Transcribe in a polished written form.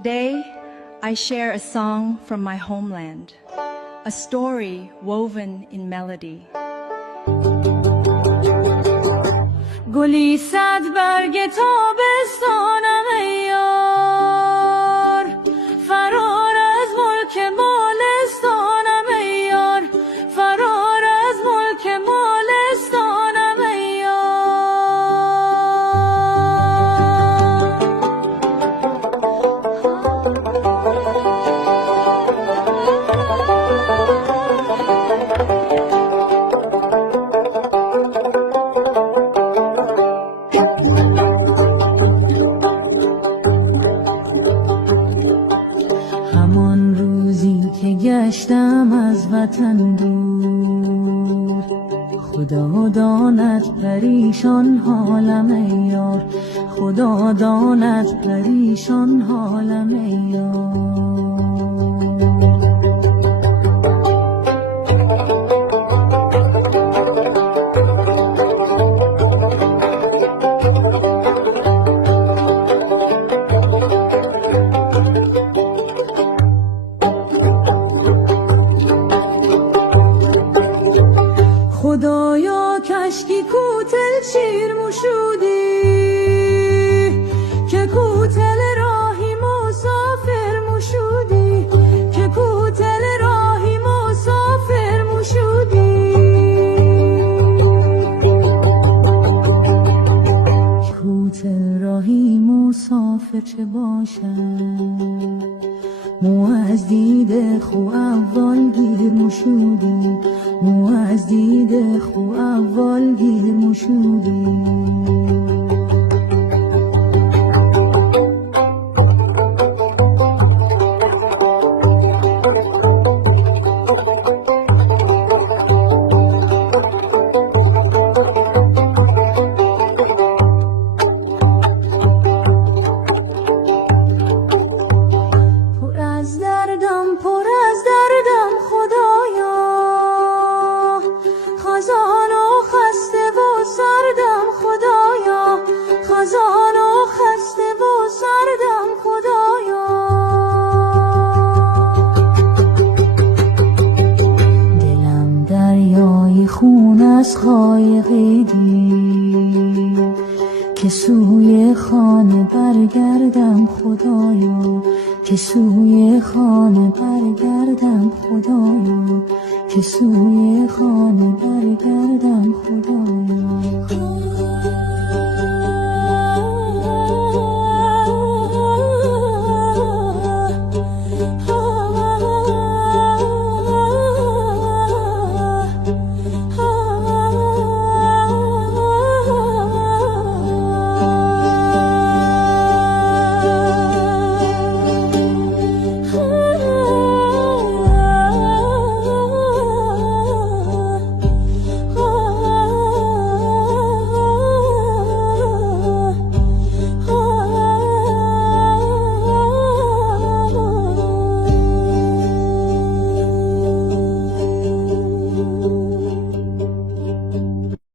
Today, I share a song from my homeland, a story woven in melody. گلی صد برگ تابستانم ای یار، فرار از ملک مالستانم ای یار، فرار از ملک مالستانم ای همان روزی که گشتم از وطن دور، خدا داند پریشان حالم ای یار، خدا داند پریشان حالم ای یار. خدایا کشکی کوتل شیر موشودی، که کوتل راهی مسافر موشودی، که کوتل راهی مسافر موشودی. کوتل راهی مسافر چه باشد، مو از دید خو اول گیر موشودی، مو از دید خو اول گیر موشودی. پر از دردم خدایا، خزان و خسته و سردم خدایا، خزان و خسته و سردم خدایا. دلم دریای خون از خایقی دید، که سوی خانه برگردم خدایا، که سوی خانه برگردم خدایا، که سوی خانه برگردم خدایا.